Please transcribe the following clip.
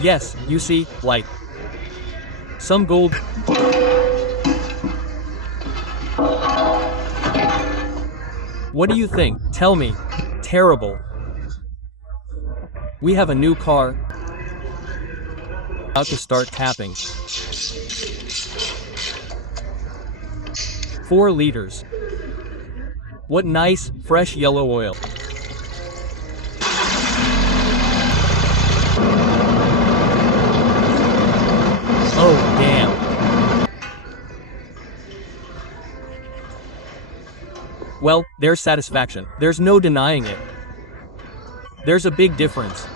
Yes, you see, like some gold. What do you think? Tell me. Terrible. We have a new car. About to start tapping. 4 liters. What nice, fresh yellow oil. Oh, damn. Well, there's satisfaction. There's no denying it. There's a big difference.